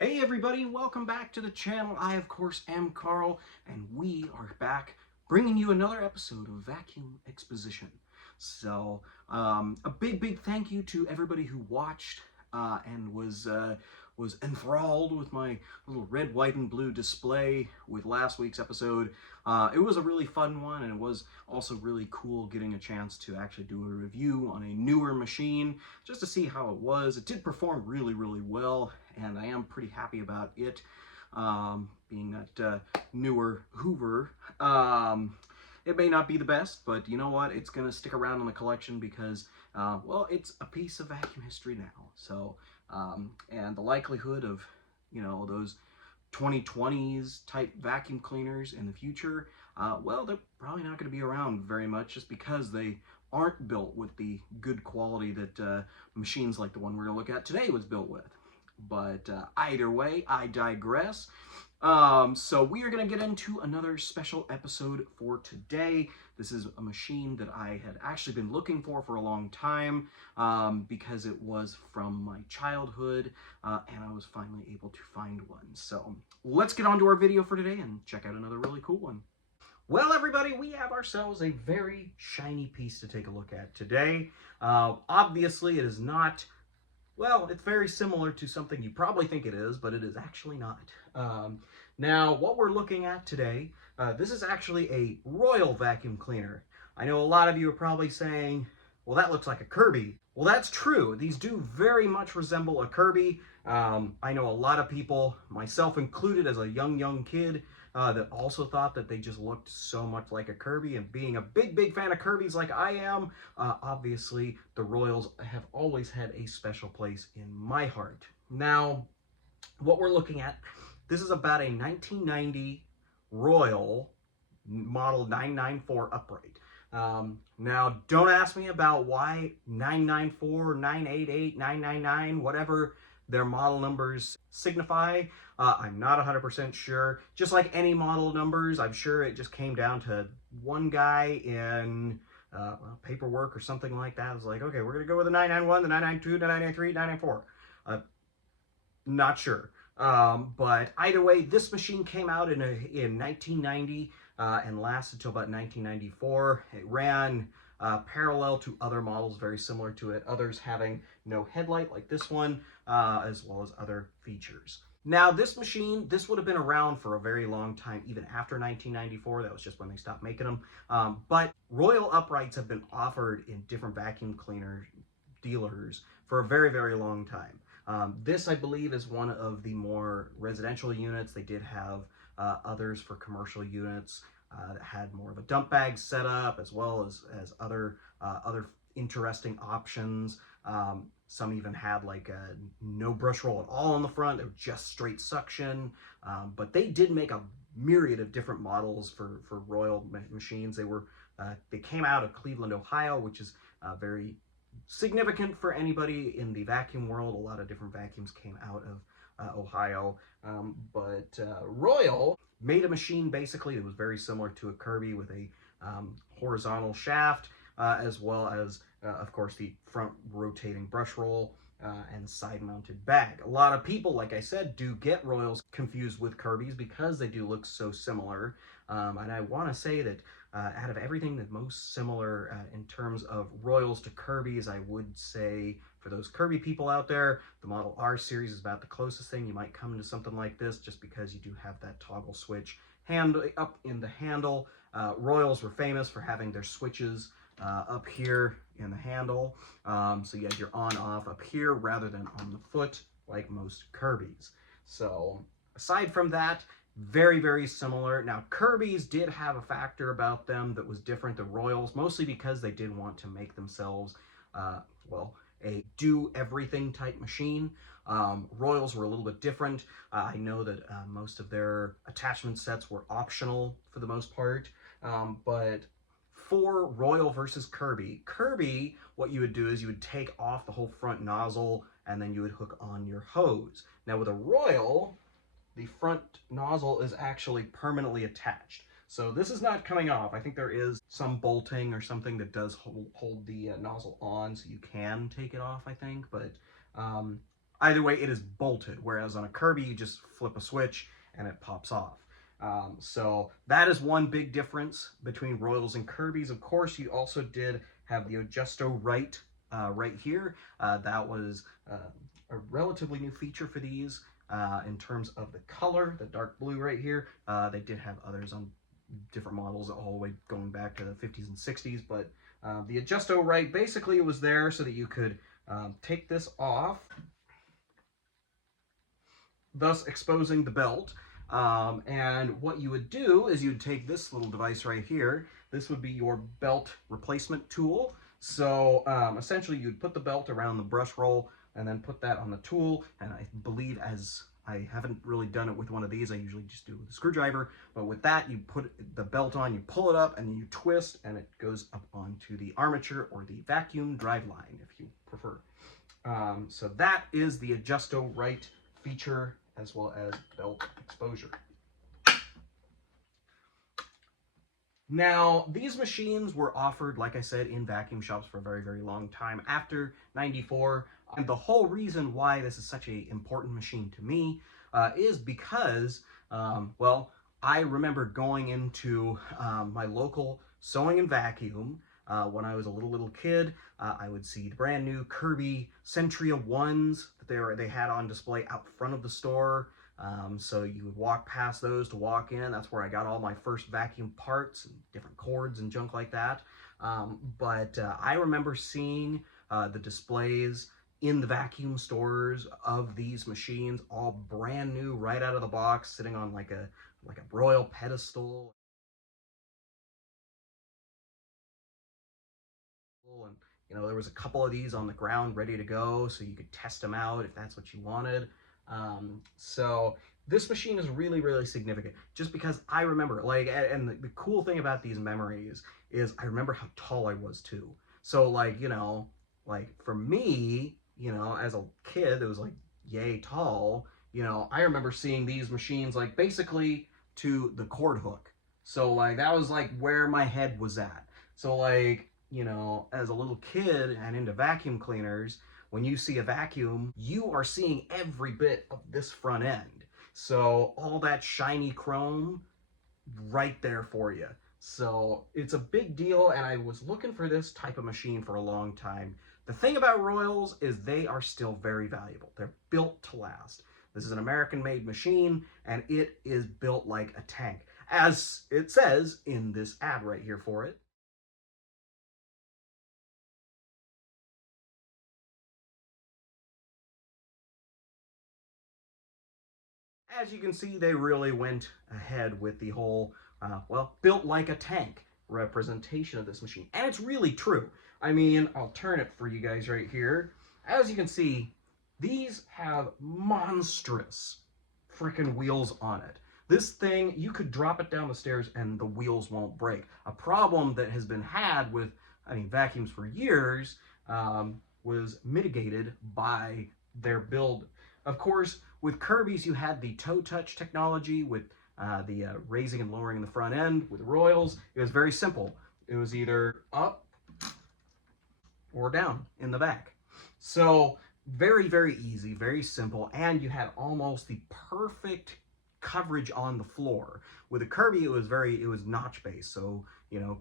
Hey everybody, welcome back to the channel. I, of course, am Carl, and we are back bringing you another episode of Vacuum Exposition. So, a big thank you to everybody who watched and was enthralled with my little red, white, and blue display with last week's episode. It was a really fun one, and it was also really cool getting a chance to actually do a review on a newer machine just to see how it was. It did perform really well, and I am pretty happy about it. Being that newer Hoover, it may not be the best, but you know what? It's going to stick around in the collection because, well, it's a piece of vacuum history now. So, and the likelihood of, those 2020s type vacuum cleaners in the future, well, they're probably not going to be around very much just because they aren't built with the good quality that machines like the one we're going to look at today was built with. But either way, I digress. So we are going to get into another special episode for today. This is a machine that I had actually been looking for a long time because it was from my childhood and I was finally able to find one. So let's get on to our video for today and check out another really cool one. Well, everybody, we have ourselves a very shiny piece to take a look at today. Obviously, it is not... Well, it's very similar to something you probably think it is, but it is actually not. Now, what we're looking at today, this is actually a Royal vacuum cleaner. I know a lot of you are probably saying, well, that looks like a Kirby. Well, that's true. These do very much resemble a Kirby. I know a lot of people, myself included as a young kid, that also thought that they just looked so much like a Kirby, and being a big fan of Kirby's like I am, obviously the Royals have always had a special place in my heart. Now, what we're looking at, this is about a 1990 Royal model 994 upright. Now, don't ask me about why 994, 988, 999, whatever their model numbers signify. I'm not 100% sure. Just like any model numbers, I'm sure it just came down to one guy in well, paperwork or something like that. It was like, okay, we're going to go with the 991, the 992, the 993, 994. Not sure. But either way, this machine came out in 1990 and lasted until about 1994. It ran parallel to other models very similar to it, others having no headlight like this one, as well as other features. Now, this machine, this would have been around for a very long time, even after 1994. That was just when they stopped making them. But Royal uprights have been offered in different vacuum cleaner dealers for a very long time. This, I believe, is one of the more residential units. They did have others for commercial units that had more of a dump bag setup, as well as other interesting options. Some even had like no brush roll at all on the front. They were just straight suction. But they did make a myriad of different models for Royal machines. They came out of Cleveland, Ohio, which is very significant for anybody in the vacuum world. A lot of different vacuums came out of Ohio. But Royal made a machine basically that was very similar to a Kirby with a horizontal shaft, as well as, of course, the front rotating brush roll and side-mounted bag. A lot of people, like I said, do get Royals confused with Kirby's because they do look so similar. And I want to say that out of everything, the most similar in terms of Royals to Kirby's, I would say, for those Kirby people out there, the Model R series is about the closest thing you might come to something like this, just because you do have that toggle switch up in the handle. Royals were famous for having their switches up here in the handle, so you had your on-off up here rather than on the foot like most Kirby's. So aside from that, very similar. Now, Kirby's did have a factor about them that was different than Royals, mostly because they did want to make themselves, well, a do-everything type machine. Royals were a little bit different. I know that most of their attachment sets were optional for the most part, but for Royal versus Kirby, what you would do is you would take off the whole front nozzle and then you would hook on your hose. Now, with a Royal, the front nozzle is actually permanently attached. So this is not coming off. I think there is some bolting or something that does hold the nozzle on, so you can take it off, I think. But Either way, it is bolted, whereas on a Kirby, you just flip a switch and it pops off. So that is one big difference between Royals and Kirby's. Of course, you also did have the Adjusto right right here. That was a relatively new feature for these in terms of the color, the dark blue right here. They did have others on different models all the way going back to the 50s and 60s, but the Adjusto right, basically it was there so that you could take this off, thus exposing the belt. And what you would do is you'd take this little device right here. This would be your belt replacement tool. So essentially you'd put the belt around the brush roll and then put that on the tool. And I believe, as I haven't really done it with one of these, I usually just do it with a screwdriver. But with that, you put the belt on, you pull it up, and then you twist, and it goes up onto the armature or the vacuum drive line, if you prefer. So that is the Adjusto right feature, as well as belt exposure. Now, these machines were offered, like I said, in vacuum shops for a very, very long time after '94. And the whole reason why this is such an important machine to me is because, well, I remember going into my local sewing and vacuum when I was a little kid. I would see the brand new Kirby Centria 1s that they had on display out front of the store. So you would walk past those to walk in. That's where I got all my first vacuum parts and different cords and junk like that. But I remember seeing the displays in the vacuum stores of these machines, all brand new right out of the box, sitting on like a royal pedestal. And there was a couple of these on the ground ready to go, so you could test them out if that's what you wanted. So this machine is really, really significant, just because I remember, like, and the cool thing about these memories is I remember how tall I was too. So like, like for me, as a kid that was like yay tall, I remember seeing these machines like basically to the cord hook. So like that was like where my head was at. So like, as a little kid and into vacuum cleaners, when you see a vacuum, you are seeing every bit of this front end. So all that shiny chrome right there for you. So it's a big deal, and I was looking for this type of machine for a long time. The thing about Royals is they are still very valuable. They're built to last. This is an American-made machine, and it is built like a tank, as it says in this ad right here for it. As you can see, they really went ahead with the whole, well, built like a tank representation of this machine. And it's really true. I mean, I'll turn it for you guys right here. As you can see, these have monstrous freaking wheels on it. This thing, you could drop it down the stairs and the wheels won't break. A problem that has been had with, vacuums for years was mitigated by their build. Of course, with Kirby's, you had the toe touch technology with the raising and lowering the front end. With Royals, it was very simple. It was either up or down in the back. So very, very easy, very simple, and you had almost the perfect coverage on the floor. With a Kirby, it was notch based, so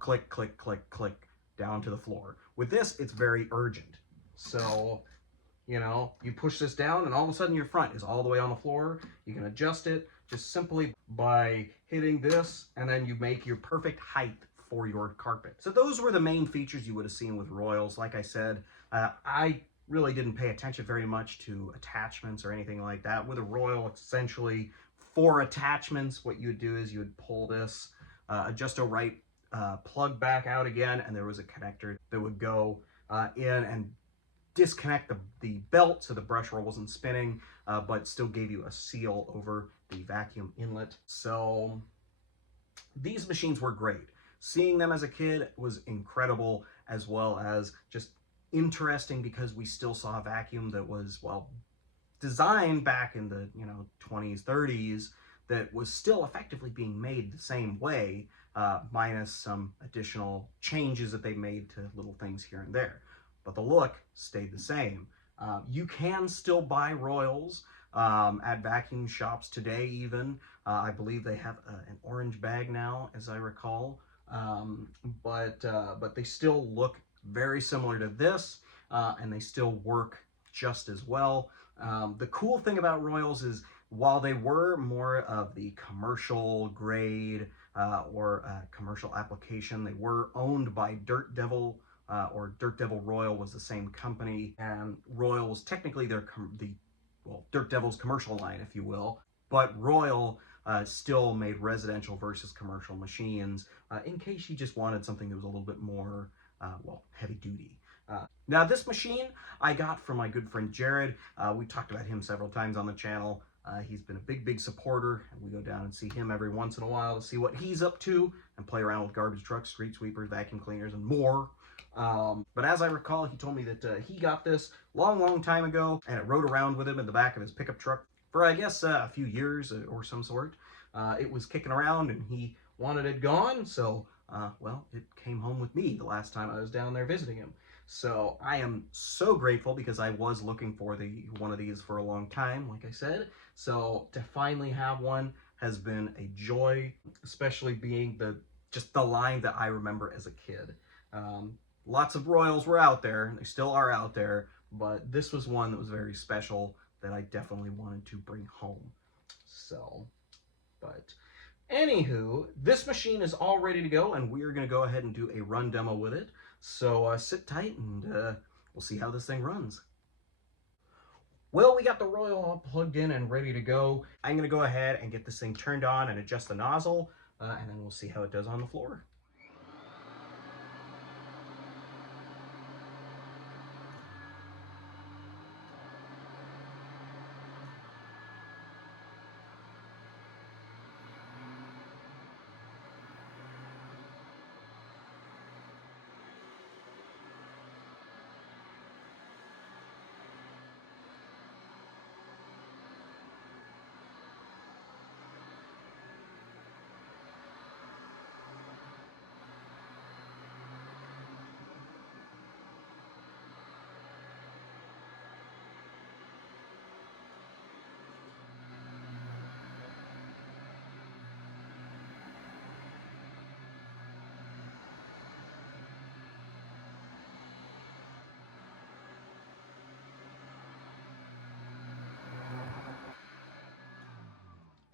click, click, click, click down to the floor. With this, it's very urgent. So you push this down and all of a sudden your front is all the way on the floor. You can adjust it just simply by hitting this, and then you make your perfect height for your carpet. So those were the main features you would have seen with Royals. Like I said, I really didn't pay attention very much to attachments or anything like that. With a Royal, essentially, for attachments, what you would do is you would pull this Adjusto right plug back out again, and there was a connector that would go in and disconnect the belt so the brush roll wasn't spinning, but still gave you a seal over the vacuum inlet. So these machines were great. Seeing them as a kid was incredible, as well as just interesting because we still saw a vacuum that was, well, designed back in the 20s, 30s, that was still effectively being made the same way, minus some additional changes that they made to little things here and there. But the look stayed the same. You can still buy Royals at vacuum shops today even. I believe they have an orange bag now, as I recall. But they still look very similar to this, and they still work just as well. The cool thing about Royals is while they were more of the commercial grade or commercial application, they were owned by Dirt Devil, or Dirt Devil Royal was the same company, and Royal was technically Dirt Devil's commercial line, if you will. But Royal still made residential versus commercial machines in case you just wanted something that was a little bit more, heavy duty. Now this machine I got from my good friend Jared. We talked about him several times on the channel. He's been a big supporter, and we go down and see him every once in a while to see what he's up to and play around with garbage trucks, street sweepers, vacuum cleaners, and more. But as I recall, he told me that he got this long time ago, and it rode around with him in the back of his pickup truck for, I guess, a few years or some sort. It was kicking around, and he wanted it gone, so, it came home with me the last time I was down there visiting him. So I am so grateful, because I was looking for one of these for a long time, like I said. So to finally have one has been a joy, especially being just the line that I remember as a kid. Lots of Royals were out there, they still are out there, but this was one that was very special that I definitely wanted to bring home. So, but anywho, this machine is all ready to go, and we are going to go ahead and do a run demo with it. So sit tight, and we'll see how this thing runs. Well, we got the Royal all plugged in and ready to go. I'm going to go ahead and get this thing turned on and adjust the nozzle, and then we'll see how it does on the floor.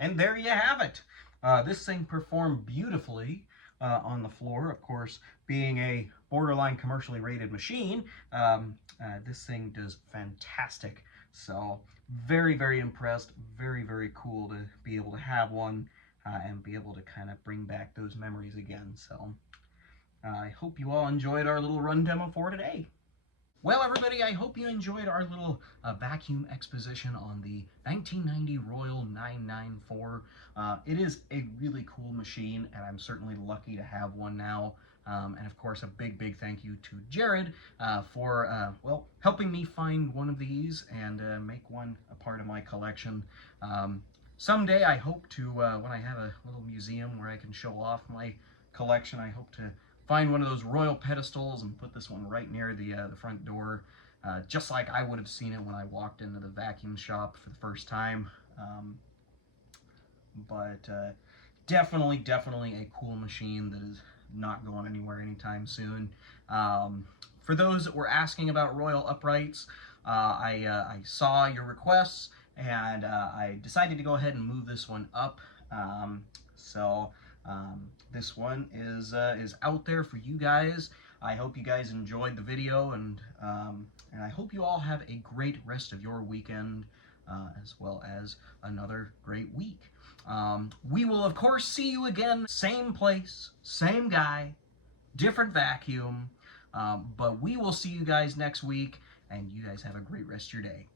And there you have it. This thing performed beautifully on the floor. Of course, being a borderline commercially rated machine, this thing does fantastic. So very impressed. Very cool to be able to have one and be able to kind of bring back those memories again. So I hope you all enjoyed our little run demo for today. Well, everybody, I hope you enjoyed our little vacuum exposition on the 1990 Royal 994. It is a really cool machine, and I'm certainly lucky to have one now. And of course, a big thank you to Jared for, helping me find one of these and make one a part of my collection. Someday, I hope to, when I have a little museum where I can show off my collection, I hope to find one of those Royal pedestals and put this one right near the front door, just like I would have seen it when I walked into the vacuum shop for the first time. But definitely a cool machine that is not going anywhere anytime soon. For those that were asking about Royal uprights, I saw your requests, and I decided to go ahead and move this one up. This one is out there for you guys. I hope you guys enjoyed the video, and I hope you all have a great rest of your weekend, as well as another great week. We will, of course, see you again, same place, same guy, different vacuum, but we will see you guys next week, and you guys have a great rest of your day.